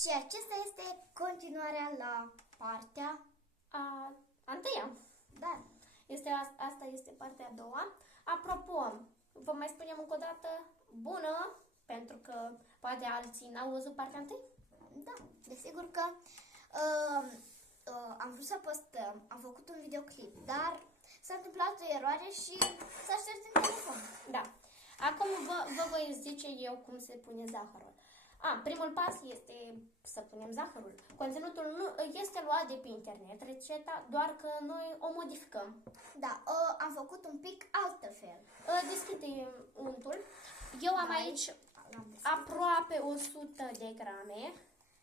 Și acesta este continuarea la partea a întâia. Da. Asta este partea a doua. Apropo, vă mai spunem încă o dată, bună, pentru că poate alții n-au văzut partea întâi. Da, desigur că am vrut să postăm, am făcut un videoclip, dar s-a întâmplat o eroare și s-a șters din telefon. Da. Acum vă voi zice eu cum se pune zahărul. Primul pas este să punem zahărul. Conținutul nu este luat de pe internet, rețeta, doar că noi o modificăm. Da, am făcut un pic altfel. Deschide untul. Eu am aici aproape 100 de grame.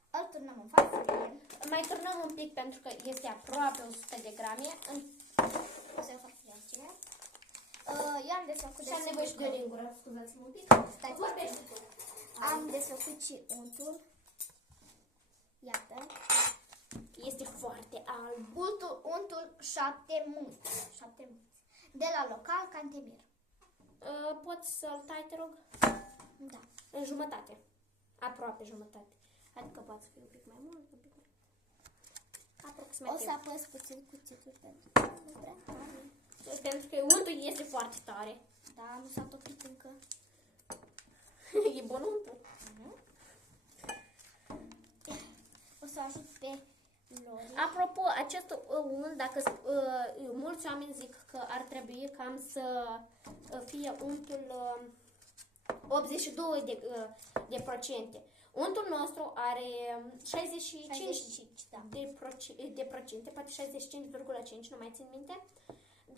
Îl turnăm în farfurie. Mai turnăm un pic pentru că este aproape 100 de grame. O să farfurie aceea. Eu am desfăcut și am nevoie și de o lingură, scuzați-mă un pic. Am desfăcut și untul. Iată. Este foarte alb. Untul 7 munți. 7 munți. De la local Cantemir. Poți să-l tai, te rog? Da. În jumătate. Aproape jumătate. Adică poate să fie un pic mai mult, un pic mai... Aproximativ. O să apăs puțin cuțitul pentru că nu prea tare. Pentru că untul este foarte tare. Da, nu s-a topit încă. E bun untul. O să ajut pe Lori. Apropo, acest unt, dacă mulți oameni zic că ar trebui cam să fie untul 82 de procente. Untul nostru are 65 de procente, poate 65,5, nu mai țin minte.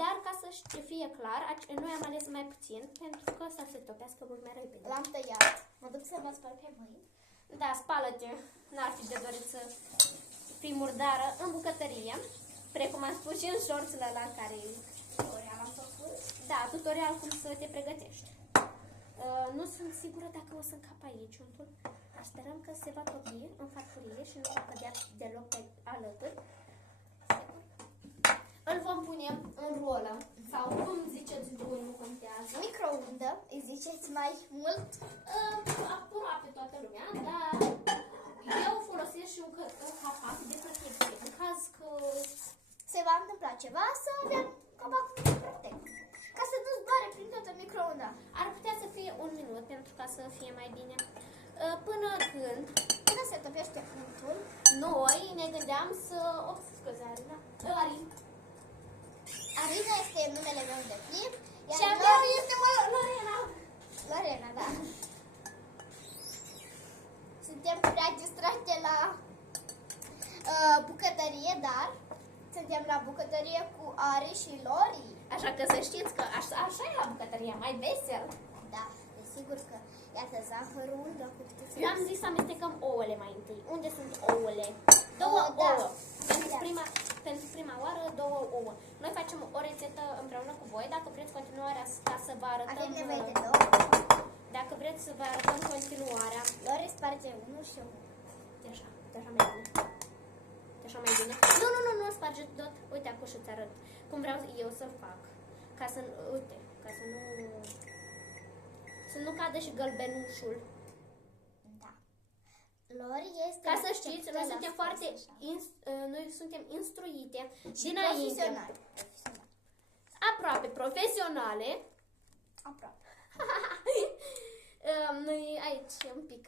Dar ca să fie clar, noi am ales mai puțin pentru că să se topească mult mai repede. L-am tăiat. Mă duc să mă spăl pe mâini. Da, spală-te. N-ar fi de dorit să fii murdară în bucătărie, precum am spus și în shorts-ul ăla în care Tutorial am făcut. Da, tutorial cum să te pregătești. Nu sunt sigură dacă o să încap aici untul. Sperăm că se va topi în farfurie și nu va cădea deloc pe alături. Îl vom pune în rolă sau cum ziceți voi, nu contează. Microundă, îi ziceți mai mult? Aproape toată lumea, dar eu folosesc și un capac de protecție. În caz că se va întâmpla ceva, să avem capacul de protecție. Ca să nu zboare prin toată microunda. Ar putea să fie 1 minut pentru ca să fie mai bine. Până se topește untul, noi ne gândeam să... Arina este numele meu de clip. Și a mea este Lorena. Lorena, da. Suntem prea distrate la bucătărie, dar suntem la bucătărie cu Ari și Lori. Așa că să știți că așa e la bucătărie, mai vesel. Da, desigur că iată zahărul, dacă puteți să... Eu am zis să amestecăm ouăle mai întâi. Unde sunt ouăle? Două ouă. Pentru prima oară, 2 ouă. Noi facem o rețetă împreună cu voi. Dacă vreți continuarea, ca să vă arătăm... Avem nevoie de 2. Dacă vreți să vă arătăm continuarea... Lori sparge unul și eu. Deja mai bine. Deja mai bine. Nu sparge tot. Uite, acum și-ți arăt. Cum vreau eu să-l fac. Ca să, uite, ca să nu... Să nu cadă și gălbenușul. Da. Lori este... Ca să știți, noi suntem foarte... noi suntem instruite și profesionale. Aproape profesionale. Aproape. Noi aici un pic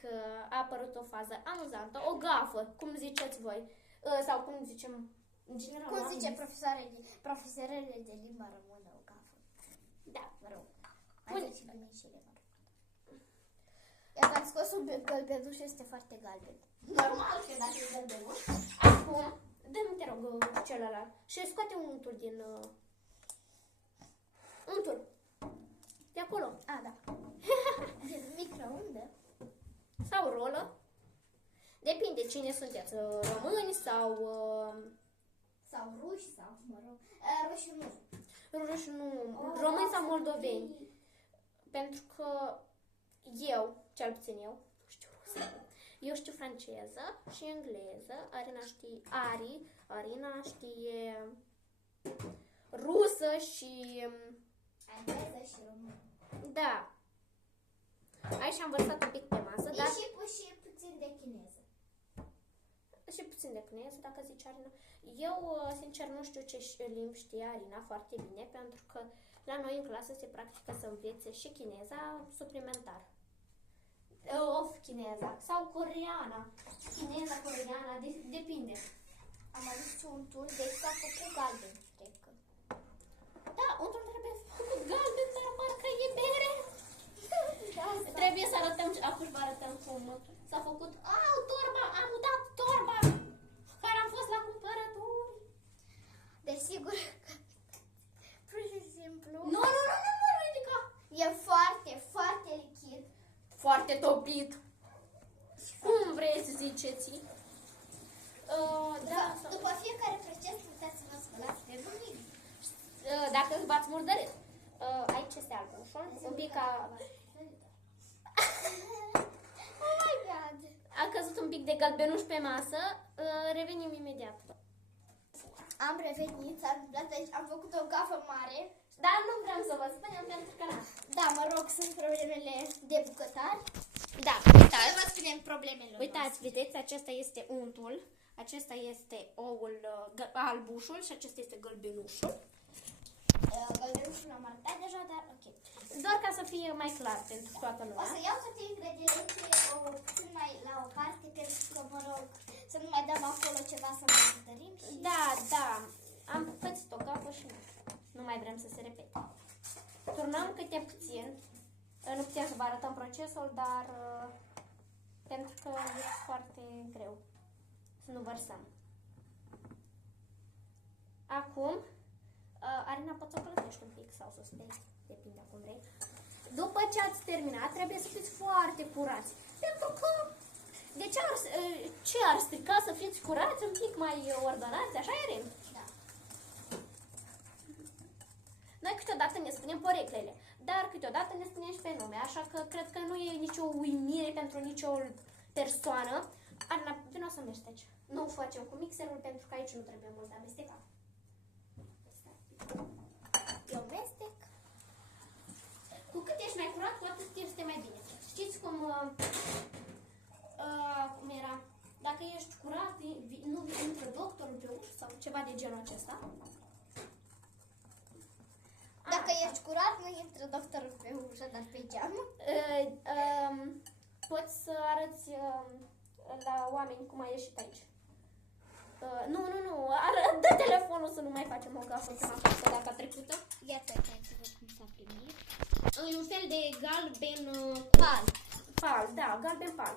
a apărut o fază amuzantă, o gafă, cum ziceți voi. Sau cum zicem în general. Cum zice profesoarele de limba română, o gafă. Da, mă rog. Mai zice gâmișile, mă rog. Iar am scos un gălbenuș și este foarte galben. Normal că dacă e gălbenuș. Acum, dă-mi, te rog, celălalt. Și scoate untul din... untul. De acolo. A, da. Din microundă. Sau rolă. Depinde cine sunteți. Români sau... sau ruși sau, mă rog. Ruși nu. Ruși nu. Români sau moldoveni. Pentru că eu, cel puțin eu, nu știu rusă. Eu știu franceză și engleză. Arina știe rusă și... engleză și română. Da. Aici am vărsat un pic pe masă, dar... Și puțin de chineză. puțin de chineză, dacă zice Arina. Eu, sincer, nu știu ce limbi știe Arina foarte bine, pentru că la noi în clasă se practică să învețe și chineza suplimentar. Chineza sau coreana. Chineza, coreana, depinde. Am adus untul, deci s-a făcut galben, cred că. Da, untul trebuie făcut galben, dar parcă e bere. Da, Trebuie să arătăm, acum vă arătăm cum s-a făcut. Torba, am udat torba care am fost la cumpărături. Desigur că, pur și simplu, Nu, ridica. e foarte, foarte lichid. Foarte topit. Cum vreți, ziceți? Da, După fiecare proces puteți să vă spălați de lumini. dacă v-ați murdărit. Aici este albușul, un pic ca... Oh my god! A căzut un pic de galbenuș pe masă, revenim imediat. Am revenit, s-a întâmplat aici, am făcut o gafă mare. Dar nu vreau să vă spunem pentru că na. Da, mă rog, sunt problemele de bucătari. Da, Să uitați. vă spunem problemele Uitați, vedeți, acesta este untul, acesta este oul, albușul și acesta este gălbenușul. Gălbenușul l-am arătat deja, dar ok. Doar ca să fie mai clar pentru toată O lumea. să iau toate ingredientele puțin mai la o parte, pentru că, mă rog, să nu mai dăm acolo ceva să mai cântărim și... Da, am pățit o gafă și nu mai vrem să se repete. Turnăm câte puțin. Nu putem să vă arătăm procesul, dar pentru că e foarte greu să nu vărsăm. Acum, Arina, poți să o plătești un pic sau să stai, depinde cum vrei. După ce ați terminat, trebuie să fiți foarte curați. Pentru că, de ce ar strica să fiți curați, un pic mai ordonați, așa, Erin? Da. Noi câteodată ne spunem poreclele, dar câteodată ne spunem și pe nume, așa că cred că nu e nicio uimire pentru nicio persoană. Arina, vino să mesteci. Nu o facem cu mixerul pentru că aici nu trebuie mult amestecat. Eu mestec. Cu cât ești mai curat, cu atât este mai bine. Știți cum era? Dacă ești curat, nu intră doctorul pe ușă sau ceva de genul acesta. Dacă ești curat, nu intră doctorul pe ușă, dar pe geam. Poți să arăți la oameni cum ai ieșit aici. Nu, dă telefonul să nu mai facem o gafă cum am făcut data trecută. Iată, uitați-vă cum s-a primit. E un fel de galben Pal. Da, galben pal.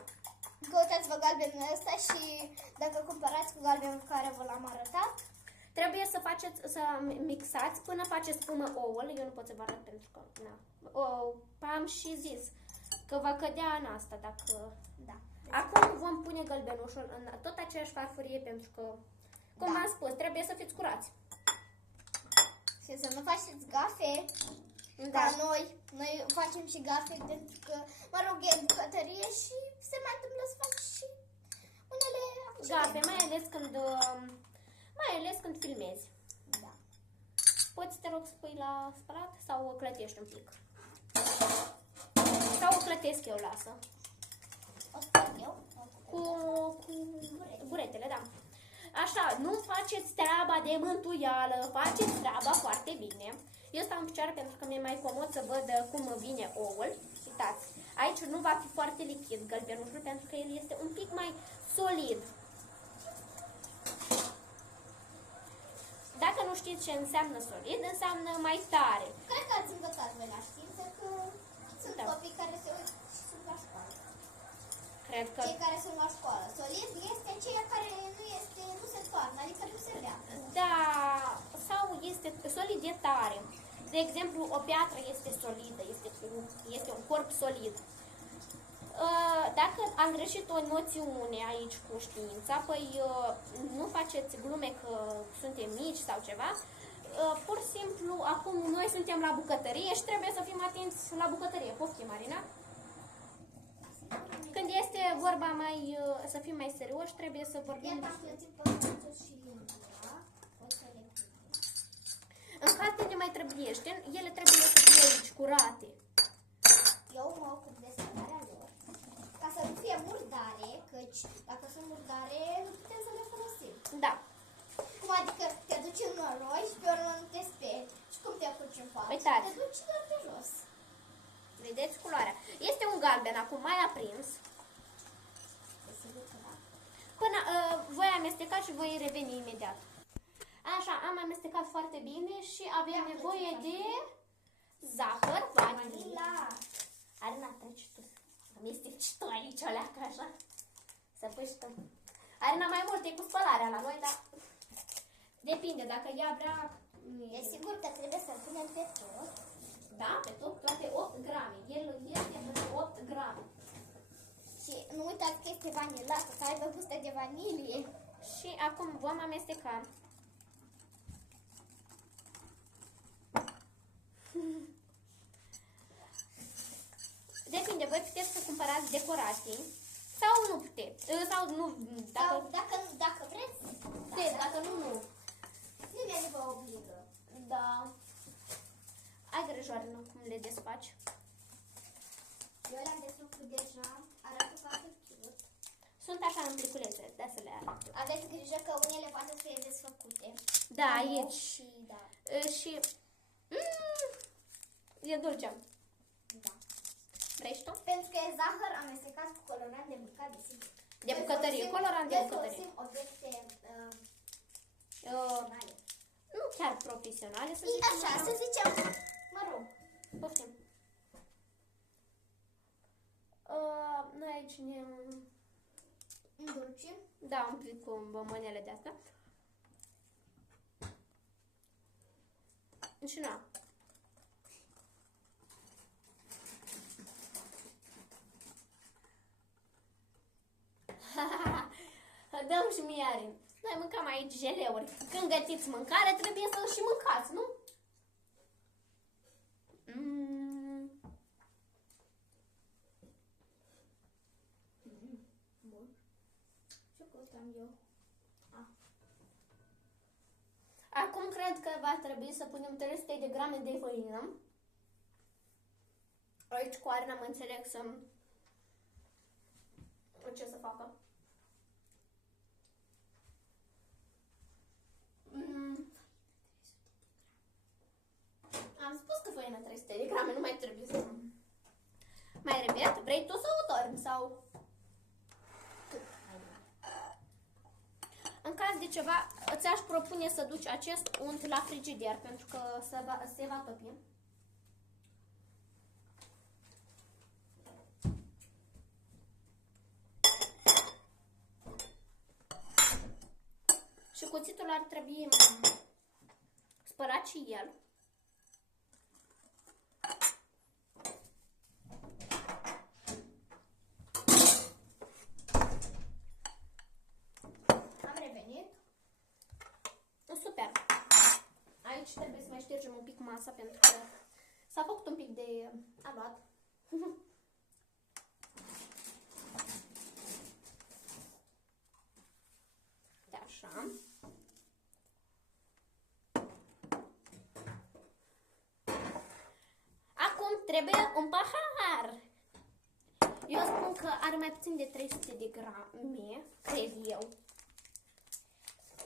Căutați-vă galbenul ăsta și dacă cumpărați cu galbenul care vă l-am arătat, Trebuie să mixați până face spumă ouăl. Eu nu pot să vă arăt pentru că am și zis că va cădea în asta dacă... da. Acum vom pune gălbenușul în tot aceeași farfurie pentru că, cum am spus, trebuie să fiți curați. Și să nu faceți gafe, Da. ca noi facem și gafe pentru că, mă rog, e bucătărie și se mai întâmplă să faci și unele Gafe, mai ales când filmezi. Da. Poți, te rog, să pui la spălat sau o clătești un pic? Sau o clătesc eu, lasă. O spun eu. Cu buretele, da. Așa, nu faceți treaba de mântuială, faceți treaba foarte bine. Eu stau în picioare pentru că mi-e mai comod să văd cum vine oul. Uitați, aici nu va fi foarte lichid gălbenușul pentru că el este un pic mai solid. Dacă nu știți ce înseamnă solid, înseamnă mai tare. Cred că ați învățat voi la știință că sunt copii care se uită și sunt la școală. Cred că... Cei care sunt la școală. Solid este ceea care nu se toarnă, adică nu se vrea. Da, sau este solid, e tare. De exemplu, o piatră este solidă, este un corp solid. Dacă am greșit o noțiune aici cu știința, păi nu faceți glume că suntem mici sau ceva. Pur și simplu, acum noi suntem la bucătărie și trebuie să fim atenți la bucătărie. Poftim, Marina? Când este vorba să fim mai serioși, trebuie să vorbim... Iată, am plătit pământul și lingura. O să le pun. În cazele mai trebuiește, ele trebuie să fie aici, curate. Eu mă ocup de spălarea lor. Ca să nu fie murdare, căci dacă sunt murdare, nu putem să le Adică te duci în noroi și pe urmă nu te speri. Și cum te apuci în față? Uitați. Te duci doar pe jos. Vedeți culoarea? Este un galben acum mai aprins. Desigur că da. Până voi amesteca și voi reveni imediat. Așa, am amestecat foarte bine și avem nevoie de zahăr, vanilă. Vanila. Arina, treci tu. Amesteci și tu aici, o leacă, așa. Să pui și tu. Arina, mai mult e cu spălarea la noi, dar depinde, dacă ea vrea... E sigur că trebuie să punem pe tot. Da, pe tot, toate 8 grame. El este de 8 grame. Și nu uitați că este vanila, să aibă gustă de vanilie. Și acum vom amesteca. Depinde, voi puteți să cumpărați decorații sau nu puteți. Sau nu, Dacă vreți, puteți, dacă nu, nu. nimeni vă obligă. Da. Ai grijă, Arina, cum le desfaci. Eu le-am desfăcut deja, arată foarte cute. Sunt așa în pliculețe, de să le arăt. Aveți grijă că unele poate să fie desfăcute. Da, aici. Și da. Și... e dulce. Da. Vrei și tu? Pentru că e zahăr amestecat cu colorant de mâncat, desigur. De bucătărie, colorant de Noi bucătărie. folosim obiecte Uh, profesionale. nu chiar profesionale, să E zicem. așa, să zicem, mă rog. Poftim. Noi aici ne... Îndulcim. Da, un pic cu bombonele de astea. Și na. Dăm și mie, Arin. Noi mâncăm aici jeleuri. Când gătiți mâncare, trebuie să și mâncați, nu? Bun. Ce căutam eu? Acum cred că va trebui să punem 300 de grame de făină. Aici cu Arina mă înțeleg să... ce să facă. Am spus că făină 300 de grame, nu mai trebuie să... Mai repet, vrei tu să o dormi sau... În caz de ceva, ți-aș propune să duci acest unt la frigider, pentru că se va topi. Și cuțitul ar trebui spălat și el. Am revenit. Super. Aici trebuie să mai ștergem un pic masa pentru că s-a făcut un pic de aluat. De așa. Acum trebuie un pahar. Eu spun că are mai puțin de 300 de grame, cred eu.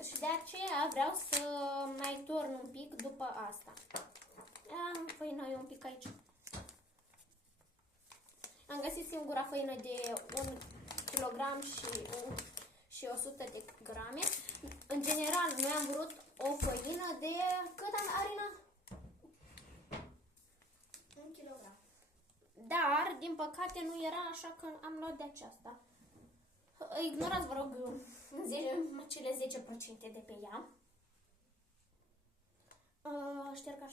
Și de aceea vreau să mai torn un pic după asta. Făina e un pic aici. Am găsit singura făină de 1 kg și 100 de grame. În general, noi am vrut o făină de cât, Arina? 1 kg. Dar, din păcate, nu era, așa că am luat de aceasta. Ignorați, vă rog, cele 10% de pe ea. Ștergar.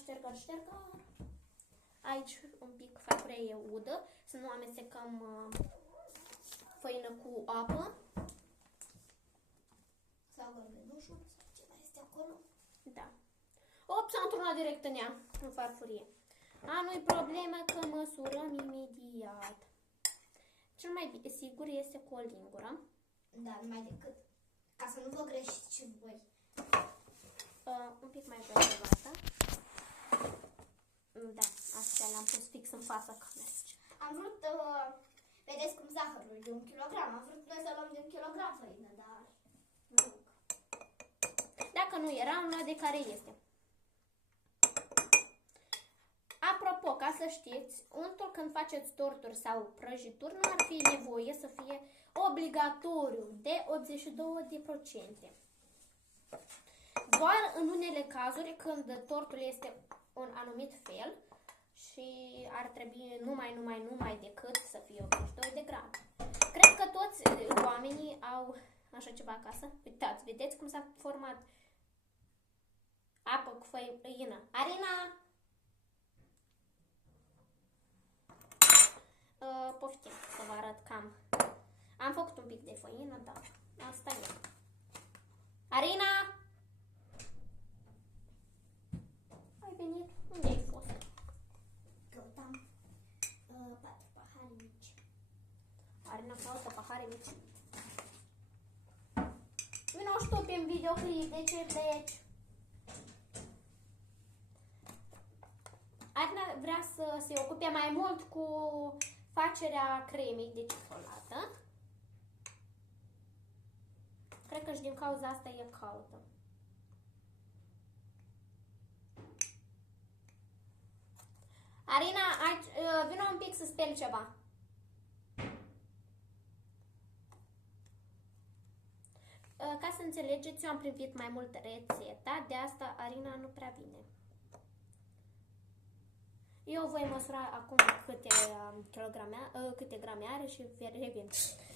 Aici un pic farfuria e udă, să nu amestecăm făină cu apă. Sau gălbenușul, sau ce mai este acolo. Da. S-a într-una direct în ea, în farfurie. Nu-i problemă că măsurăm imediat. Cel mai sigur este cu o lingură. Da, numai decât. Ca să nu vă greșiți și voi. Un pic mai jos de asta. Da, astea le-am pus fix în fața camerei. Am vrut, vedeți cum zahărul de 1 kg. Am vrut noi să luăm de 1 kg făină, dar nu. Dacă dacă nu era una de care este. Apropo, ca să știți, untul când faceți torturi sau prăjituri, nu ar fi nevoie să fie obligatoriu de 82%. Doar în unele cazuri, când tortul este un anumit fel și ar trebui numai decât să fie 82 de grade. Cred că toți oamenii au așa ceva acasă. Uitați, vedeți cum s-a format apă cu făină. Arina! Poftim să vă arăt cam. Am făcut un pic de făină, dar asta e. Arina! Ai venit? Unde ai fost? Căutam 4 pahare mici. Arina caută pahare mici. Vino și tu pe videoclip, de ce pleci? Arina vrea să se ocupe mai mult cu facerea cremei de ciocolată. Cred că și din cauza asta e caută. Arina, vino un pic să speli ceva. Ca să înțelegeți, eu am primit mai mult rețeta, de asta Arina nu prea vine. Eu voi măsura acum câte grame are și revin.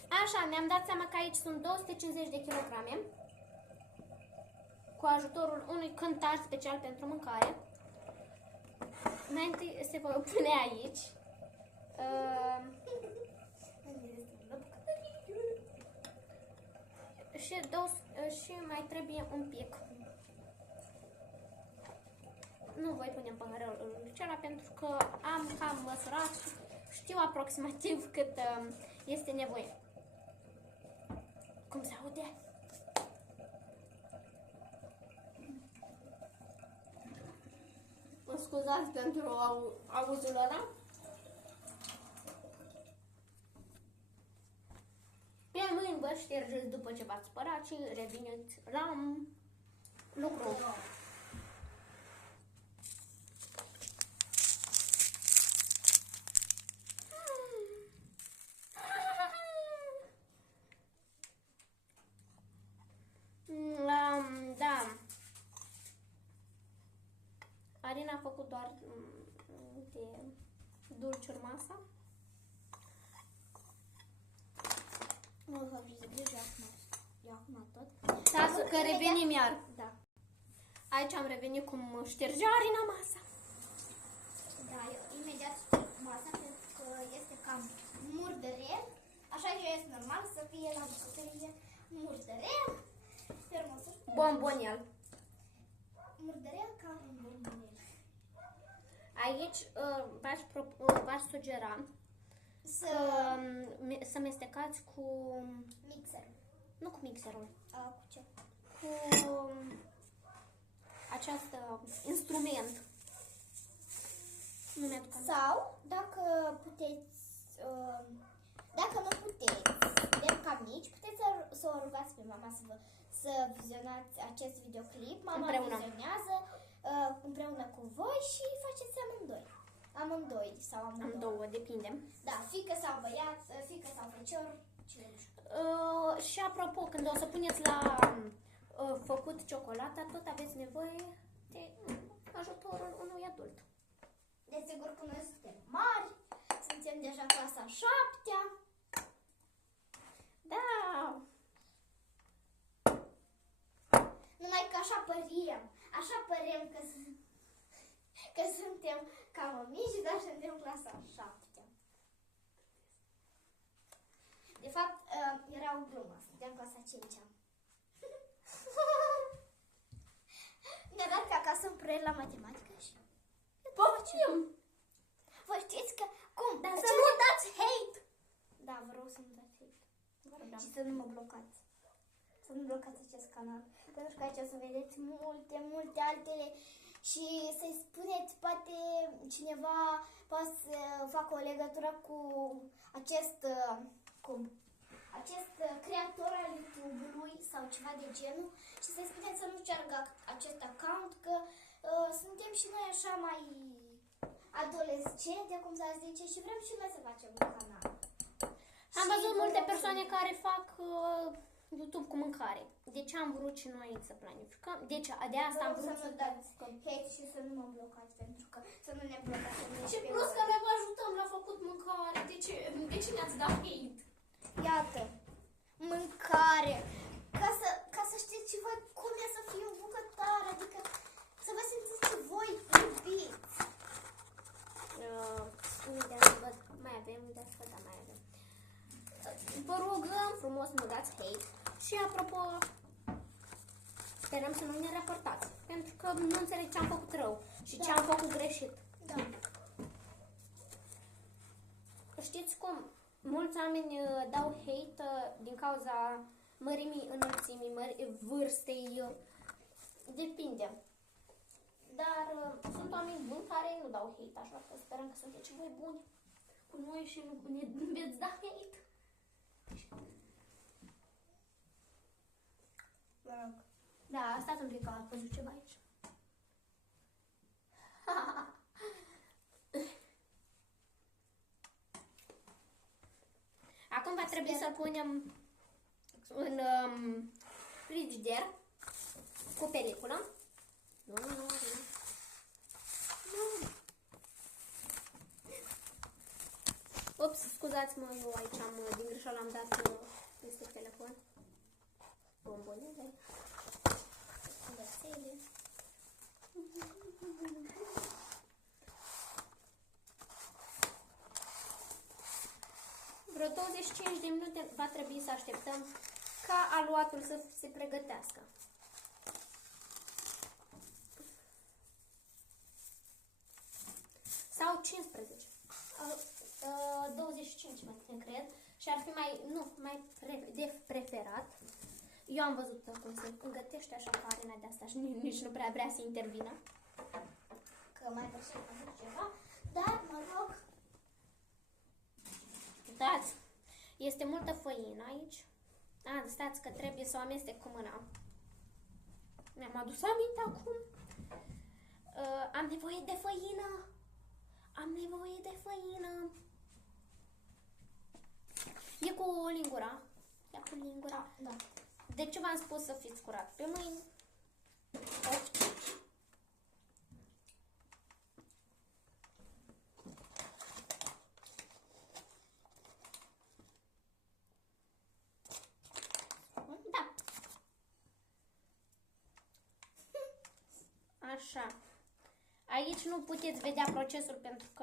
Așa, mi-am dat seama că aici sunt 250 de kilograme cu ajutorul unui cântar special pentru mâncare. Mai întâi se voi pune aici. Și mai trebuie un pic. Nu voi pune în paharul acela pentru că am cam măsurat și știu aproximativ cât este nevoie. Cum se aude? Mă scuzați pentru auzul ăla. Pe mâini vă ștergeți după ce v-ați spălat și reveniți la lucru. Da. Arina a făcut doar de dulciuri masa. Nu o să zic eu acum tot. Da, că revenim iar. Da. Aici am revenit cum ștergea Arina masa. Da, eu imediat șterg masa pentru că este cam murdărel. Așa că este normal să fie la bucătărie murdărel. Bombonel. Murdărel ca un bombonel. Aici v-aș sugera să mestecați cu Mixerul. Nu cu mixerul. Cu ce? Cu acest instrument. Nu mi-aduc aminte. Sau, dacă puteți, dacă nu puteți, de cam mici, puteți să o rugați pe mama să vizionați acest videoclip. Mama vizionează împreună cu voi și faceți amândoi. Amândoi sau amândouă. Amândouă, depinde. Da, fiică sau băiat, fiică sau fecior, cine nu știu. Și apropo, când o să puneți la făcut ciocolata, tot aveți nevoie de ajutorul unui adult. Desigur că noi suntem mari, suntem deja clasa 7-a. Da! Numai că așa părem că suntem cam mici, dar suntem clasa 7-a. De fapt, era o glumă, suntem clasa 5-a. Mi-a dat pe acasă un proiect la matematică și... Poftim! Vă știți că... Cum? Dar să nu dați hate! Da, vă rog să nu dați hate. Da. Și să nu mă blocați. Să nu blocați acest canal. Pentru că aici o să vedeți multe altele. Și să-i spuneți, poate cineva poate să facă o legătură cu acest creator al YouTube-ului sau ceva de genul și să-i spuneți să nu ceargă acest account, că suntem și noi așa mai adolescente, cum s-ar zice, și vrem și noi să facem un canal. Am văzut multe persoane care fac YouTube cu mâncare. Deci am vrut și noi să planificăm. Deci de asta am vrut să nu dați hate și să nu mă blocați, pentru că să nu ne blocați. Și plus că noi vă ajutăm la făcut mâncare. De ce ne-ați dat hate? Iată, mâncare. Ca să știți și voi cum e să fii un bucătar, adică să vă simțiți și voi iubiți. Unde să văd? Mai avem, unde să văd, da, mai avem. Vă rugăm frumos să nu dați hate. Și apropo, sperăm să nu ne raportați. Pentru că nu înțeleg ce am făcut rău și ce am făcut greșit. Da. Știți cum? Mulți oameni dau hate din cauza mărimii, înălțimii, vârstei. Depinde. Dar sunt oameni buni care nu dau hate, așa că sperăm că sunteți și voi buni cu noi și nu ne veți da hate. Mă rog. Da, stați un pic că ați văzut ceva aici. Acum va trebui să-l punem în frigider cu peliculă. Nu. Ups, scuzați-mă, eu aici din greșeală am dat peste telefon. Bombonele. Găsele. Vreo 25 de minute va trebui să așteptăm ca aluatul să se pregătească. Sau 15. 25 mai cred. Și ar fi mai de preferat. Eu am văzut cum se gătește așa farina de asta și nici nu prea vrea să intervină. Că mai vreau să fac ceva, dar mă rog. Uitați, este multă făină aici. Stați că trebuie să o amestec cu mâna. Mi-am adus aminte acum. Am nevoie de făină. Am nevoie de făină. E cu lingura. Ia cu lingura. Da. De ce v-am spus să fiți curat pe mâini? Da. Așa. Aici nu puteți vedea procesul pentru că